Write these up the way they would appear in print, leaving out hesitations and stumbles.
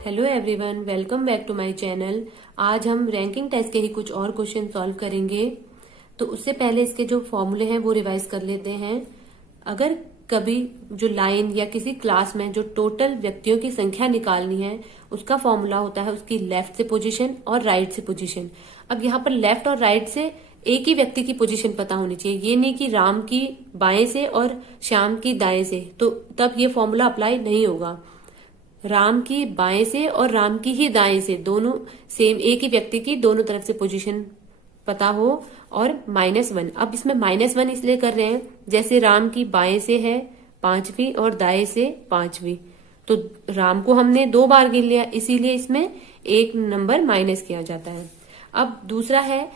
Hello everyone, welcome back to my channel. आज हम ranking test के ही कुछ और क्वेश्चन सॉल्व करेंगे। तो उससे पहले इसके जो फॉर्मूले हैं वो रिवाइज कर लेते हैं। अगर कभी जो लाइन या किसी क्लास में जो टोटल व्यक्तियों की संख्या निकालनी है, उसका फॉर्मूला होता है उसकी लेफ्ट से पोजीशन और राइट से पोजीशन। अब यहाँ पर लेफ्ट और राइट से एक ही व्यक्ति की पोजीशन पता होनी चाहिए, ये नहीं कि राम की बाएं से और श्याम की दाएं से, तो तब ये फॉर्मूला अप्लाई नहीं होगा। राम की बाएं से और राम की ही दाएं से दोनों सेम एक ही व्यक्ति की दोनों तरफ से पोजीशन पता हो। और -1, अब इसमें -1 इसलिए कर रहे हैं जैसे राम की बाएं से है 5वीं और दाएं से 5वीं, तो राम को हमने 2 बार गिन लिया, इसीलिए इसमें एक नंबर माइनस किया जाता है। अब दूसरा है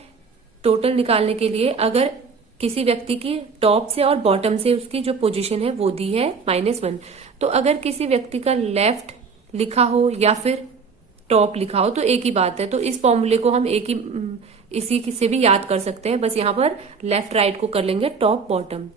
टोटल निकालने के लिए, अगर किसी व्यक्ति की टॉप से और बॉटम से उसकी जो पोजीशन है वो दी है -1, तो अगर किसी व्यक्ति का लेफ्ट लिखा हो या फिर टॉप लिखा हो तो एक ही बात है। तो इस फॉर्मूले को हम इसी से भी याद कर सकते हैं, बस यहाँ पर लेफ्ट राइट को कर लेंगे टॉप बॉटम।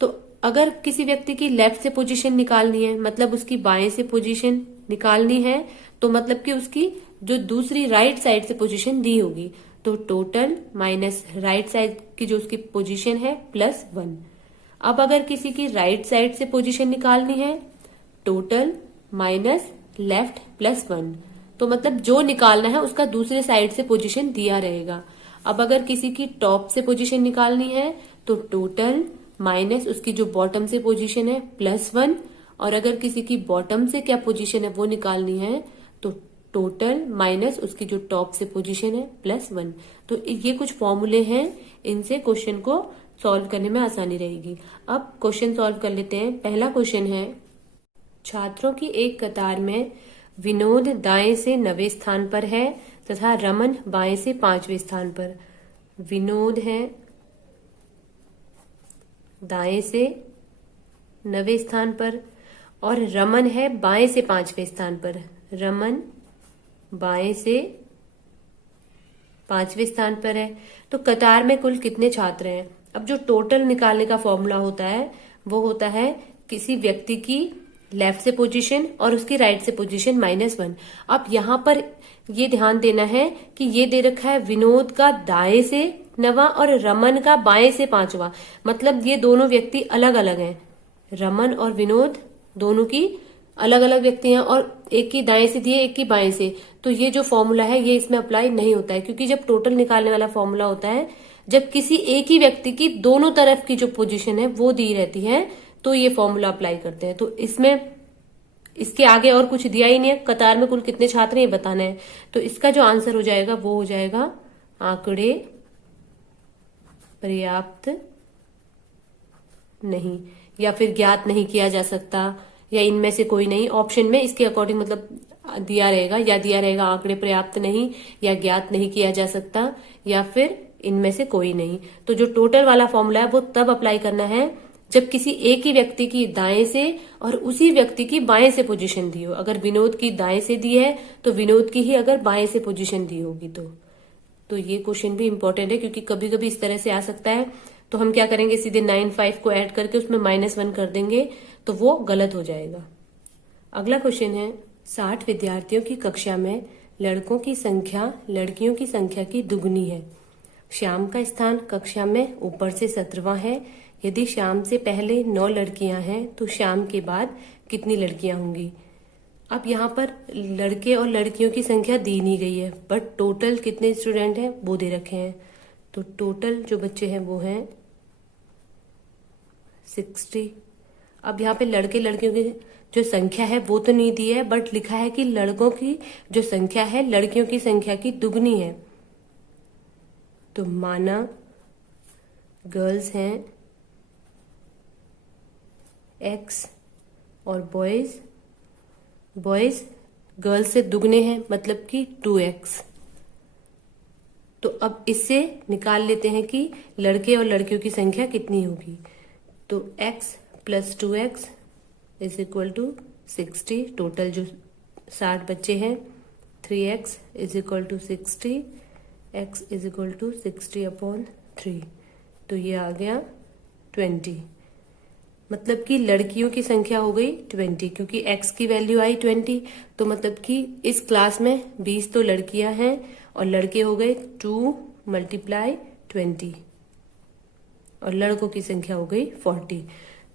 तो अगर किसी व्यक्ति की लेफ्ट से पोजीशन निकालनी है, मतलब उसकी बाएं से पोजीशन निकालनी है, तो मतलब कि उसकी जो दूसरी राइट साइड से पोजीशन दी होगी, तो टोटल माइनस राइट साइड की जो उसकी पोजीशन है +1। अब अगर किसी की राइट साइड से पोजीशन निकालनी है, टोटल माइनस लेफ्ट +1, तो मतलब जो निकालना है उसका दूसरे साइड से पोजीशन दिया रहेगा। अब अगर किसी की टॉप से पोजीशन निकालनी है, तो टोटल माइनस उसकी जो बॉटम से पोजीशन है +1, और अगर किसी की बॉटम से क्या पोजीशन है वो निकालनी है, तो टोटल माइनस उसकी जो टॉप से पोजीशन है +1। तो ये कुछ फॉर्मूले हैं, इनसे क्वेश्चन को सॉल्व करने में आसानी रहेगी। अब क्वेश्चन सॉल्व कर लेते हैं। पहला क्वेश्चन है, छात्रों की एक कतार में विनोद दाएं से 9वें स्थान पर है तथा रमन बाएं से 5वें स्थान पर। विनोद है दाएं से 9वें स्थान पर और रमन है बाएं से 5वें स्थान पर। रमन बाएं से 5वें स्थान पर है। तो कतार में कुल कितने छात्र हैं? अब जो टोटल निकालने का फॉर्मूला होता है वो होता है किसी व्यक्ति की लेफ्ट से पोजीशन और उसकी राइट से पोजीशन -1। अब यहाँ पर ये ध्यान देना है कि ये दे रखा है विनोद का दाएं से 9वां और रमन का बाएं से 5वां, मतलब ये दोनों व्यक्ति अलग अलग हैं। रमन और विनोद दोनों की अलग अलग व्यक्ति हैं और एक की दाएं से दी है, एक की बाएं से। तो ये जो फॉर्मूला है ये इसमें अप्लाई नहीं होता है, क्योंकि जब टोटल निकालने वाला फॉर्मूला होता है जब किसी एक ही व्यक्ति की दोनों तरफ की जो पोजीशन है वो दी रहती है, तो ये फॉर्मूला अप्लाई करते हैं। तो इसमें इसके आगे और कुछ दिया ही नहीं है, कतार में कुल कितने छात्र हैं ये बताना है। तो इसका जो आंसर हो जाएगा वो हो जाएगा आंकड़े पर्याप्त नहीं, या फिर ज्ञात नहीं किया जा सकता, या इनमें से कोई नहीं। ऑप्शन में इसके अकॉर्डिंग मतलब दिया रहेगा, या दिया रहेगा आंकड़े पर्याप्त नहीं, या ज्ञात नहीं किया जा सकता, या फिर इनमें से कोई नहीं। तो जो टोटल वाला फॉर्मूला है वो तब अप्लाई करना है जब किसी एक ही व्यक्ति की दाएं से और उसी व्यक्ति की बाएं से पोजीशन दी हो। अगर विनोद की दाएं से दी है तो विनोद की ही अगर बाएं से पोजीशन दी होगी तो ये क्वेश्चन भी इंपॉर्टेंट है, क्योंकि कभी कभी इस तरह से आ सकता है। तो हम क्या करेंगे, सीधे 9 5 को ऐड करके उसमें -1 कर देंगे, तो वो गलत हो जाएगा। अगला क्वेश्चन है, 60 विद्यार्थियों की कक्षा में लड़कों की संख्या लड़कियों की संख्या की दुगनी है। श्याम का स्थान कक्षा में ऊपर से 17वां है। यदि श्याम से पहले 9 लड़कियां हैं तो श्याम के बाद कितनी लड़कियां होंगी? अब यहाँ पर लड़के और लड़कियों की संख्या दी नहीं गई है, बट टोटल कितने स्टूडेंट हैं वो दे रखे हैं। तो टोटल जो बच्चे हैं वो हैं 60। अब यहाँ पे लड़के लड़कियों की जो संख्या है वो तो नहीं दी है, बट लिखा है कि लड़कों की जो संख्या है लड़कियों की संख्या की दुगनी है। तो माना गर्ल्स हैं X और बॉयज गर्ल्स से दुगने हैं, मतलब कि 2x। तो अब इससे निकाल लेते हैं कि लड़के और लड़कियों की संख्या कितनी होगी। तो x + 2x = 60। टोटल जो 60 बच्चे हैं, 3x = 60, x = 60/3। तो ये आ गया 20। मतलब कि लड़कियों की संख्या हो गई 20, क्योंकि x की वैल्यू आई 20, तो मतलब कि इस क्लास में 20 तो लड़कियां हैं और लड़के हो गए 2 × 20 और लड़कों की संख्या हो गई 40।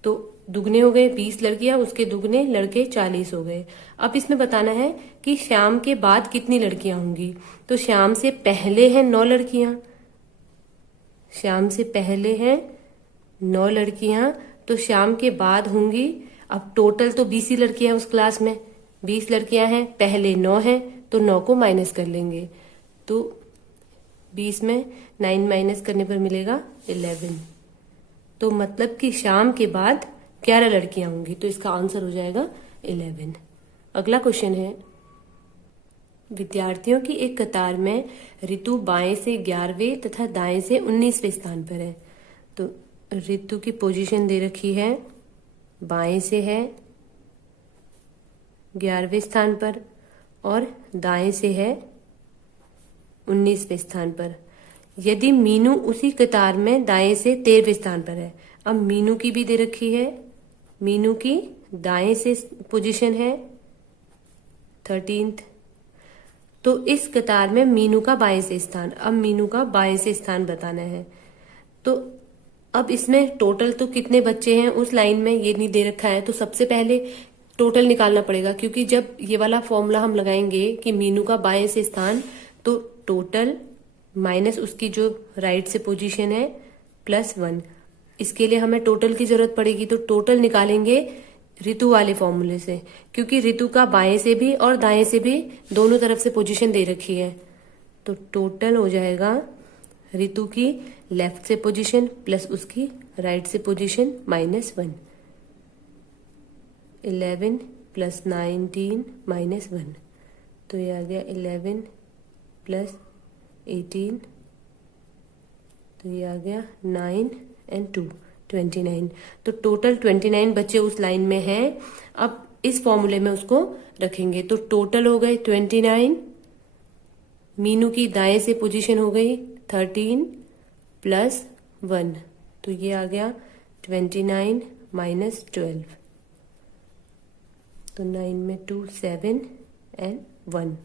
तो दुगने हो गए 20 लड़कियां, उसके दुगने लड़के 40 हो गए। अब इसमें बताना है कि श्याम के बाद कितनी लड़कियां होंगी। तो श्याम से पहले हैं 9 लड़कियां, श्याम से पहले हैं 9 लड़कियां, तो श्याम के बाद होंगी, अब टोटल तो 20 ही लड़कियां हैं उस क्लास में, 20 लड़कियां हैं, पहले 9 हैं, तो 9 को माइनस कर लेंगे, तो 20 में 9 माइनस करने पर मिलेगा 11। तो मतलब कि श्याम के बाद 11 लड़कियां होंगी, तो इसका आंसर हो जाएगा 11। अगला क्वेश्चन है, विद्यार्थियों की एक कतार में ऋतु बाएं से 11वें तथा दाएं से 19वें स्थान पर है। तो ऋतु की पोजीशन दे रखी है, बाएं से है 11वें स्थान पर और दाएं से है 19वें स्थान पर। यदि मीनू उसी कतार में दाएं से 13वें स्थान पर है। अब मीनू की भी दे रखी है, मीनू की दाएं से पोजीशन है 13th, तो इस कतार में मीनू का बाएं से स्थान, अब मीनू का बाएं से स्थान बताना है। तो अब इसमें टोटल तो कितने बच्चे हैं उस लाइन में ये नहीं दे रखा है, तो सबसे पहले टोटल निकालना पड़ेगा, क्योंकि जब ये वाला फॉर्मूला हम लगाएंगे कि मीनू का बाएं से स्थान, तो टोटल माइनस उसकी जो राइट से पोजीशन है +1, इसके लिए हमें टोटल की जरूरत पड़ेगी। तो टोटल निकालेंगे ऋतु वाले फॉर्मूले से, क्योंकि ऋतु का बाएं से भी और दाएं से भी दोनों तरफ से पोजीशन दे रखी है। तो टोटल हो जाएगा ऋतु की लेफ्ट से पोजीशन प्लस उसकी राइट से पोजीशन -1, 11 + 19 -1, तो ये आ गया 11 + 18, तो ये आ गया 9 और 2 29। तो टोटल 29 बच्चे उस लाइन में हैं। अब इस फॉर्मूले में उसको रखेंगे, तो टोटल हो गए 29, मीनू की दाएं से पोजीशन हो गई 13 + 1, तो ये आ गया 29 - 12, तो 9 में 2 7 और 1,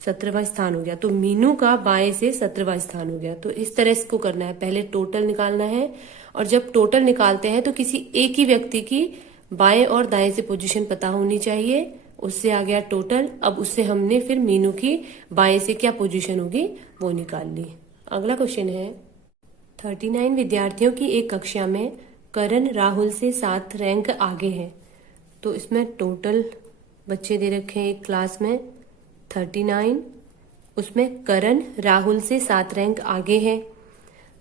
17वां स्थान हो गया। तो मीनू का बाएं से 17वां स्थान हो गया। तो इस तरह इसको करना है, पहले टोटल निकालना है, और जब टोटल निकालते हैं तो किसी एक ही व्यक्ति की बाएं और दाएं से पोजीशन पता होनी चाहिए, उससे आ गया टोटल। अब उससे हमने फिर मीनू की बाएं से क्या पोजीशन होगी वो निकाल ली। अगला क्वेश्चन है, 39 विद्यार्थियों की एक कक्षा में करण राहुल से 7 रैंक आगे है। तो इसमें टोटल बच्चे दे रखे हैं एक क्लास में 39, उसमें करण राहुल से 7 रैंक आगे है।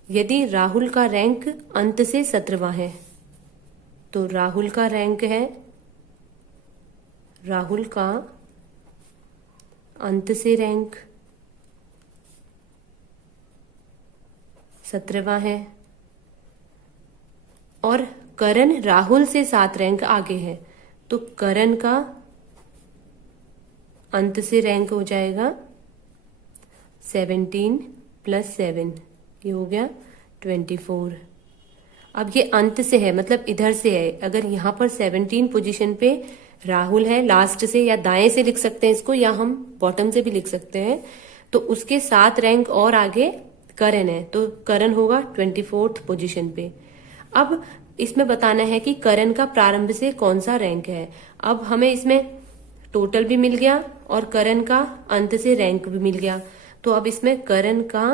यदि राहुल का रैंक अंत से 17वां है, तो राहुल का रैंक है, राहुल का अंत से रैंक 17वां है, और करण राहुल से 7 रैंक आगे है, तो करण का अंत से रैंक हो जाएगा 17 + 7, ये हो गया 24। अब ये अंत से है, मतलब इधर से है। अगर यहाँ पर 17 पोजीशन पे राहुल है लास्ट से, या दाएं से लिख सकते हैं इसको, या हम बॉटम से भी लिख सकते हैं, तो उसके 7 रैंक और आगे करण है, तो करण होगा 24th पोजीशन पे। अब इसमें बताना है कि करण का प्रारंभ से कौन सा रैंक है। अब हमें इसमें टोटल भी मिल गया और करण का अंत से रैंक भी मिल गया, तो अब इसमें करण का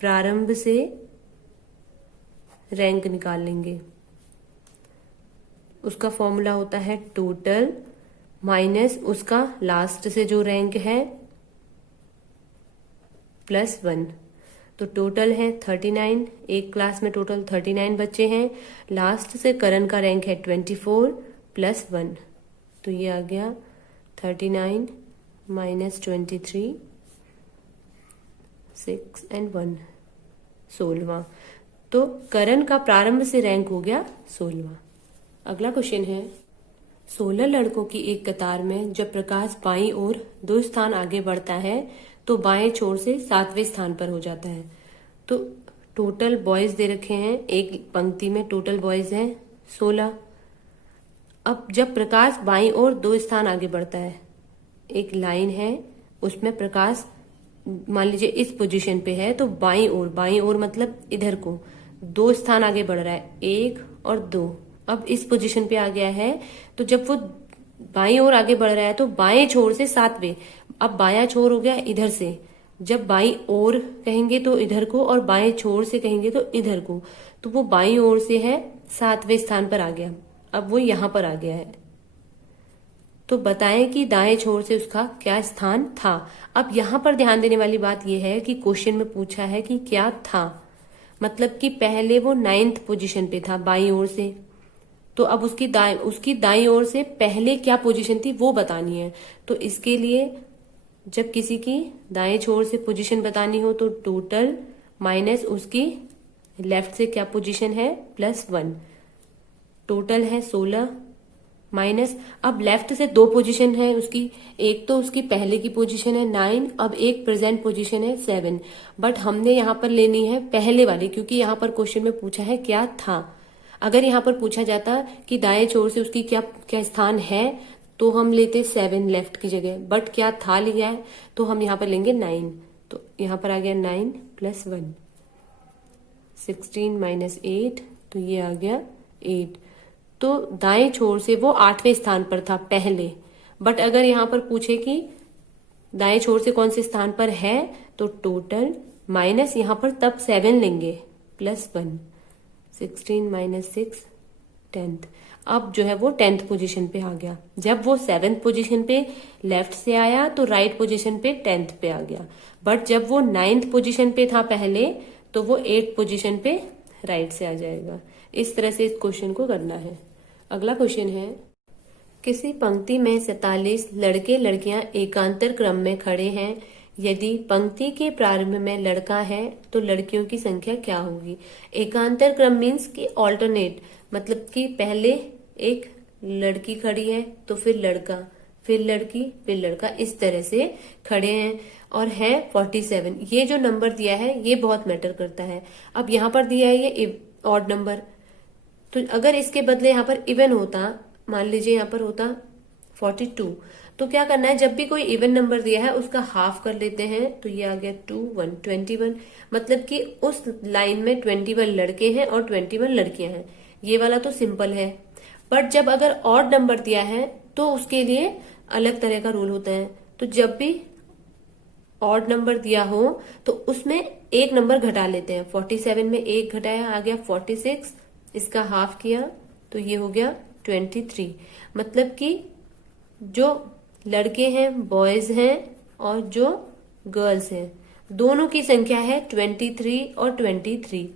प्रारंभ से रैंक निकाल लेंगे। उसका फॉर्मूला होता है टोटल माइनस उसका लास्ट से जो रैंक है +1। तो टोटल है 39, एक क्लास में टोटल 39 बच्चे हैं, लास्ट से करण का रैंक है 24 + 1, तो ये आ गया 39 - 23, 6 और 1, 16वां। तो करण का प्रारंभ से रैंक हो गया 16वां। अगला क्वेश्चन है, 16 लड़कों की एक कतार में जब प्रकाश बाईं ओर 2 स्थान आगे बढ़ता है तो बाएं छोर से 7वें स्थान पर हो जाता है। तो टोटल बॉयज दे रखे हैं, एक पंक्ति में टोटल बॉयज हैं 16। अब जब प्रकाश बाईं ओर 2 स्थान आगे बढ़ता है, एक लाइन है उसमें प्रकाश मान लीजिए इस पोजीशन पे है, तो बाईं ओर मतलब इधर को 2 स्थान आगे बढ़ रहा है, 1 और 2। अब इस पोजीशन पे आ गया है, तो जब वो बाईं ओर आगे बढ़ रहा है तो बाएं छोर से 7वें, अब बायां छोर हो गया इधर से, जब बाईं ओर कहेंगे तो इधर को और बाएं छोर से कहेंगे तो इधर को, तो वो बाईं ओर से है 7वें स्थान पर आ गया। अब वो यहां पर आ गया है, तो बताएं कि दाएं छोर से उसका क्या स्थान था। अब यहां पर ध्यान देने वाली बात यह है कि क्वेश्चन में पूछा है कि क्या था, मतलब कि पहले वो 9th पोजीशन पे था बाईं ओर से, तो अब उसकी दाईं ओर से पहले क्या पोजीशन थी वो बतानी है। तो इसके लिए जब किसी की दाएं छोर से पोजीशन बतानी हो तो टोटल माइनस उसकी लेफ्ट से क्या पोजीशन है +1, टोटल है 16 माइनस, अब लेफ्ट से 2 पोजीशन है उसकी, एक तो उसकी पहले की पोजीशन है 9, अब एक प्रेजेंट पोजीशन है 7, बट हमने यहाँ पर लेनी है पहले वाली, क्योंकि यहाँ पर क्वेश्चन में पूछा है क्या था। अगर यहाँ पर पूछा जाता कि दाएं छोर से उसकी क्या क्या स्थान है, तो हम लेते 7 लेफ्ट की जगह, बट क्या था लिया है तो हम यहाँ पर लेंगे 9, तो यहाँ पर आ गया 9 + 1, 16 - 8, तो ये आ गया 8। तो दाएं छोर से वो 8वें स्थान पर था पहले, बट अगर यहां पर पूछे कि दाएं छोर से कौन से स्थान पर है, तो टोटल माइनस यहां पर तब 7 लेंगे +1, 16 - 6 10th। अब जो है वो 10th पोजीशन पे आ गया। जब वो 7th पोजीशन पे लेफ्ट से आया तो राइट पोजीशन पे 10th पे आ गया, बट जब वो 9th पोजीशन पे था पहले, तो वो 8th पोजीशन पे राइट से आ जाएगा। इस तरह से इस क्वेश्चन को करना है। अगला क्वेश्चन है, किसी पंक्ति में 47 लड़के लड़कियां एकांतर क्रम में खड़े हैं। यदि पंक्ति के प्रारंभ में लड़का है तो लड़कियों की संख्या क्या होगी। एकांतर क्रम मीन्स कि ऑल्टरनेट, मतलब कि पहले एक लड़की खड़ी है तो फिर लड़का, फिर लड़की, फिर लड़का, इस तरह से खड़े हैं और है 47। ये जो नंबर दिया है ये बहुत मैटर करता है। अब यहाँ पर दिया है ये ऑड नंबर, तो अगर इसके बदले यहाँ पर इवन होता, मान लीजिए यहाँ पर होता 42, तो क्या करना है, जब भी कोई इवन नंबर दिया है उसका हाफ कर लेते हैं, तो ये आ गया 2 1 21, मतलब कि उस लाइन में 21 लड़के हैं और 21 लड़कियां हैं। ये वाला तो सिंपल है, बट जब अगर ऑड नंबर दिया है तो उसके लिए अलग तरह का रूल होता है। तो जब भी ऑड नंबर दिया हो तो उसमें एक नंबर घटा लेते हैं। 47 में एक घटाया, आ गया 46, इसका हाफ किया तो ये हो गया 23। मतलब कि जो लड़के हैं बॉयज हैं और जो गर्ल्स हैं दोनों की संख्या है 23 और 23।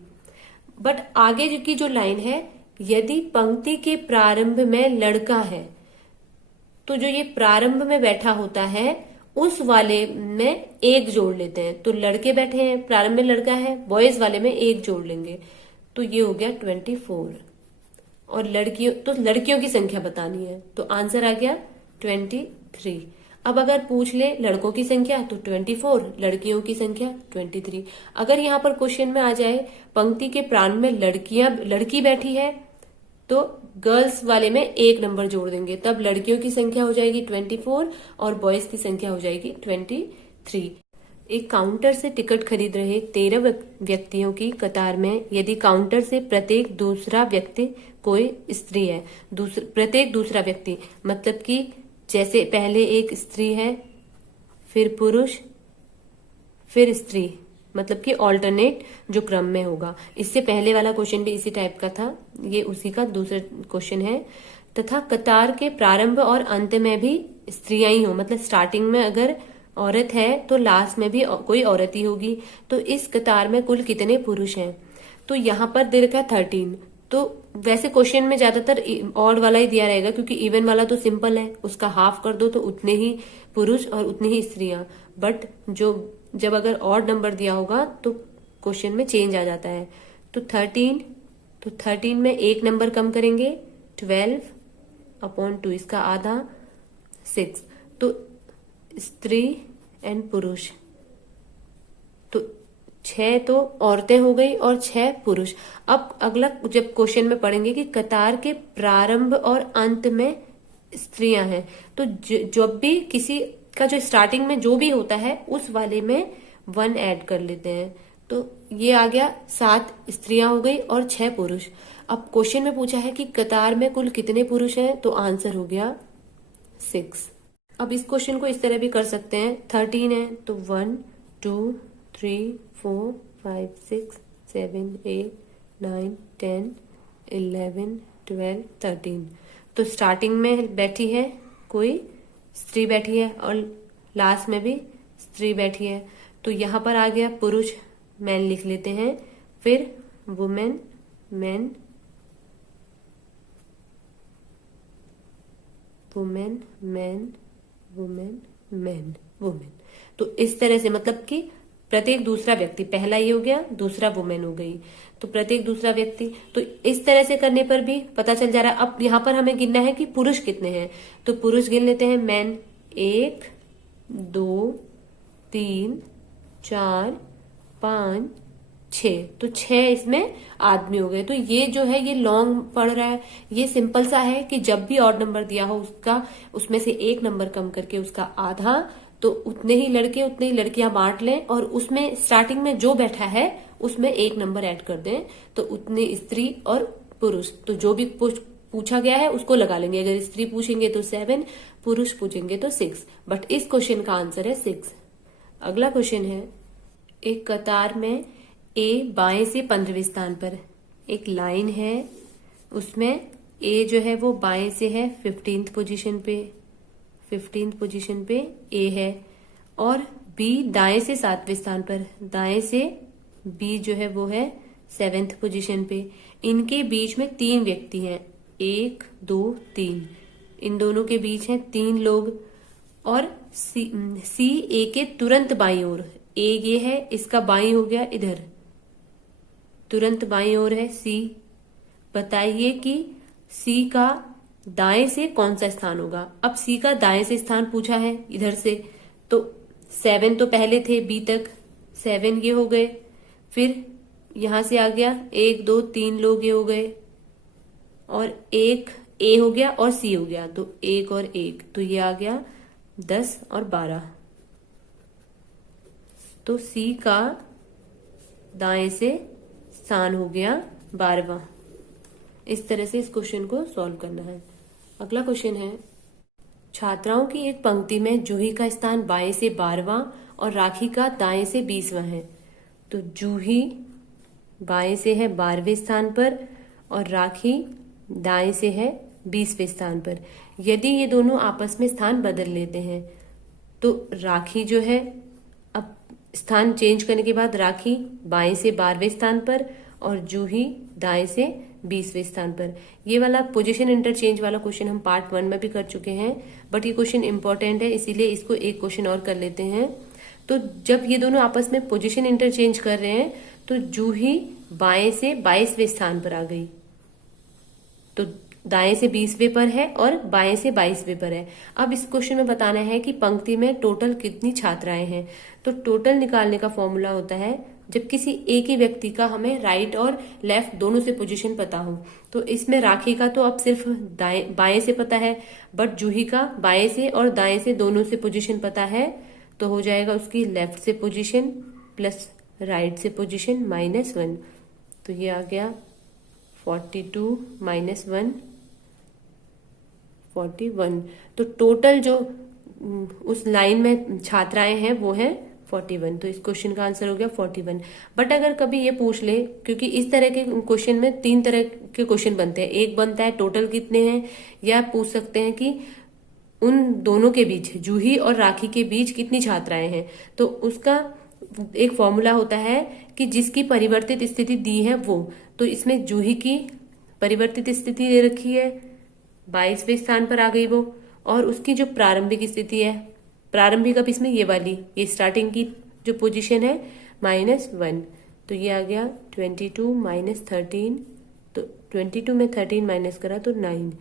बट आगे की जो लाइन है, यदि पंक्ति के प्रारंभ में लड़का है, तो जो ये प्रारंभ में बैठा होता है उस वाले में एक जोड़ लेते हैं। तो लड़के बैठे हैं, प्रारंभ में लड़का है, बॉयज वाले में एक जोड़ लेंगे, तो ये हो गया 24। और लड़कियों की संख्या बतानी है, तो आंसर आ गया 23। अब अगर पूछ ले लड़कों की संख्या तो 24, लड़कियों की संख्या 23। अगर यहाँ पर क्वेश्चन में आ जाए पंक्ति के प्रारंभ में लड़की बैठी है, तो गर्ल्स वाले में एक नंबर जोड़ देंगे, तब लड़कियों की संख्या हो जाएगी 24 और बॉयज की संख्या हो जाएगी 23। एक काउंटर से टिकट खरीद रहे 13 व्यक्तियों की कतार में यदि काउंटर से प्रत्येक दूसरा व्यक्ति कोई स्त्री है, प्रत्येक दूसरा व्यक्ति मतलब कि जैसे पहले एक स्त्री है, फिर पुरुष, फिर स्त्री, मतलब कि ऑल्टरनेट जो क्रम में होगा। इससे पहले वाला क्वेश्चन भी इसी टाइप का था, ये उसी का दूसरा क्वेश्चन है। तथा कतार के प्रारंभ और अंत में भी स्त्रियां ही हो, मतलब स्टार्टिंग में अगर औरत है तो लास्ट में भी कोई औरत ही होगी। तो इस कतार में कुल कितने पुरुष हैं, तो यहाँ पर दे रखा है 13। तो वैसे क्वेश्चन में ज्यादातर ऑड वाला ही दिया रहेगा, क्योंकि इवन वाला तो सिंपल है, उसका हाफ कर दो तो उतने ही पुरुष और उतनी ही स्त्रियां। बट जब अगर ऑड नंबर दिया होगा तो क्वेश्चन में चेंज आ जाता है। तो 13 में एक नंबर कम करेंगे, 12/2, इसका आधा 6। तो स्त्री एंड पुरुष, तो 6 तो औरतें हो गई और 6 पुरुष। अब अगला जब क्वेश्चन में पढ़ेंगे कि कतार के प्रारंभ और अंत में स्त्रियां हैं, तो जब भी किसी का जो स्टार्टिंग में जो भी होता है उस वाले में 1 ऐड कर लेते हैं। तो ये आ गया 7 स्त्रियां हो गई और 6 पुरुष। अब क्वेश्चन में पूछा है कि कतार में कुल कितने पुरुष हैं, तो आंसर हो गया 6। अब इस क्वेश्चन को इस तरह भी कर सकते हैं, 13 है तो 1 2 3 4 5 6 7 8 9 10 11 12 13। तो स्टार्टिंग में बैठी है कोई स्त्री बैठी है और लास्ट में भी स्त्री बैठी है, तो यहां पर आ गया पुरुष, मैन लिख लेते हैं, फिर women man, women man, women man, women. तो इस तरह से मतलब कि प्रत्येक दूसरा व्यक्ति, पहला ये हो गया, दूसरा वुमेन हो गई, तो प्रत्येक दूसरा व्यक्ति। तो इस तरह से करने पर भी पता चल जा रहा है। अब यहां पर हमें गिनना है कि पुरुष कितने हैं, तो पुरुष गिन लेते हैं, मैन 1 2 3 4 5 6, तो 6 इसमें आदमी हो गए। तो ये जो है ये लॉन्ग पड़ रहा है, ये सिंपल सा है कि जब भी ऑड नंबर दिया हो उसका उसमें से 1 नंबर कम करके उसका आधा, तो उतने ही लड़के उतने ही लड़कियां बांट लें और उसमें स्टार्टिंग में जो बैठा है उसमें 1 नंबर ऐड कर दें, तो उतने स्त्री और पुरुष। तो जो भी पूछा गया है उसको लगा लेंगे, अगर स्त्री पूछेंगे तो 7, पुरुष पूछेंगे तो 6, बट इस क्वेश्चन का आंसर है 6। अगला क्वेश्चन है, एक कतार में ए बाएं से 15वें स्थान पर एक लाइन है, उसमें ए जो है वो बाएं से है 15th पोजीशन पे, 15th पोजीशन पे ए है, और बी दाएं से 7वें स्थान पर, दाएं से बी जो है वो है 7th पोजीशन पे। इनके बीच में 3 व्यक्ति हैं, 1 2 3, इन दोनों के बीच हैं 3 लोग, और सी ए के तुरंत बाईं ओर, ए ये है, इसका बाईं हो गया इधर, तुरंत बाईं ओर है सी। बताइए कि सी का दाएं से कौन सा स्थान होगा। अब सी का दाएं से स्थान पूछा है इधर से, तो 7 तो पहले थे बी तक, 7 ये हो गए, फिर यहां से आ गया 1 2 3 लोग ये हो गए, और 1 ए हो गया और सी हो गया, तो 1 और 1, तो ये आ गया 10 और 12। तो सी का दाएं से स्थान हो गया 12वां। इस तरह से इस क्वेश्चन को सॉल्व करना है। अगला क्वेश्चन है, छात्राओं की एक पंक्ति में जूही का स्थान बाएं से 12वां और राखी का दाएं से 20वां है। तो जूही बाएं से है 12वें स्थान पर और राखी दाएं से है 20वें स्थान पर। यदि ये दोनों आपस में स्थान बदल लेते हैं तो राखी जो है, अब स्थान चेंज करने के बाद राखी बाएं से 12वें स्थान पर और जूही दाएं से 20वें स्थान पर। ये वाला पोजीशन इंटरचेंज वाला क्वेश्चन हम पार्ट 1 में भी कर चुके हैं, बट ये क्वेश्चन इंपॉर्टेंट है इसीलिए इसको एक क्वेश्चन और कर लेते हैं। तो जब ये दोनों आपस में पोजीशन इंटरचेंज कर रहे हैं तो जूही बाएं से 22वें स्थान पर आ गई, तो दाएं से 20वें पर है और बाएं से 22वें पर है। अब इस क्वेश्चन में बताना है कि पंक्ति में टोटल कितनी छात्राएं हैं। तो टोटल निकालने का फॉर्मूला होता है, जब किसी एक ही व्यक्ति का हमें राइट और लेफ्ट दोनों से पोजीशन पता हो। तो इसमें राखी का तो अब सिर्फ बाएं से पता है, बट जूही का बाएं से और दाएं से दोनों से पोजीशन पता है, तो हो जाएगा उसकी लेफ्ट से पोजीशन प्लस राइट से पोजीशन -1। तो ये आ गया 42 - 1 41। तो टोटल जो उस लाइन में छात्राएं हैं वो है 41। तो इस क्वेश्चन का आंसर हो गया 41। बट अगर कभी ये पूछ ले, क्योंकि इस तरह के क्वेश्चन में 3 तरह के क्वेश्चन बनते हैं, एक बनता है टोटल कितने हैं, या पूछ सकते हैं कि उन दोनों के बीच, जूही और राखी के बीच कितनी छात्राएं हैं। तो उसका एक फॉर्मूला होता है कि जिसकी परिवर्तित स्थिति दी है वो, तो इसमें जूही की परिवर्तित स्थिति दे रखी है, 22वें स्थान पर आ गई वो, और उसकी जो प्रारंभिक स्थिति है, प्रारंभिक अब इसमें ये वाली, ये स्टार्टिंग की जो पोजीशन है -1, तो ये आ गया 22 - 13, तो 22 में 13 माइनस करा तो 9।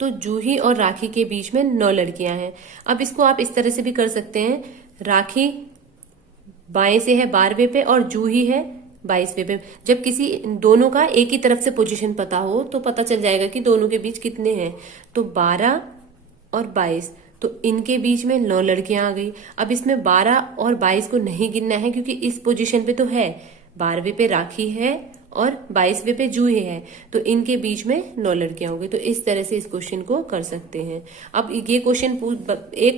तो जूही और राखी के बीच में 9 लड़कियां हैं। अब इसको आप इस तरह से भी कर सकते हैं, राखी बाएं से है 12वें पे और जूही है 22वें पे। जब किसी दोनों का एक ही तरफ से पोजीशन पता हो तो पता चल जाएगा कि दोनों के बीच कितने हैं। तो 12 और 22, तो इनके बीच में 9 लड़कियां आ गई। अब इसमें 12 और 22 को नहीं गिनना है क्योंकि इस पोजीशन पे तो है, 12वें पे राखी है और 22वें पे जूही है, तो इनके बीच में 9 लड़कियां हो गई। तो इस तरह से इस क्वेश्चन को कर सकते हैं। अब ये एक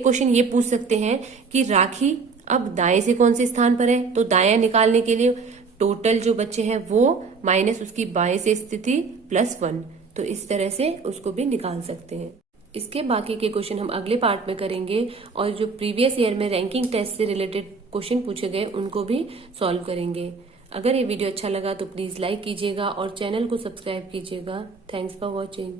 क्वेश्चन ये पूछ सकते हैं कि राखी अब दाएं से कौन से स्थान पर है, तो दायां निकालने के लिए टोटल जो बच्चे हैं वो माइनस उसकी बाएं से स्थिति +1, तो इस तरह से उसको भी निकाल सकते हैं। इसके बाकी के क्वेश्चन हम अगले पार्ट में करेंगे और जो प्रीवियस ईयर में रैंकिंग टेस्ट से रिलेटेड क्वेश्चन पूछे गए उनको भी सॉल्व करेंगे। अगर ये वीडियो अच्छा लगा तो प्लीज लाइक कीजिएगा और चैनल को सब्सक्राइब कीजिएगा। Thanks for watching.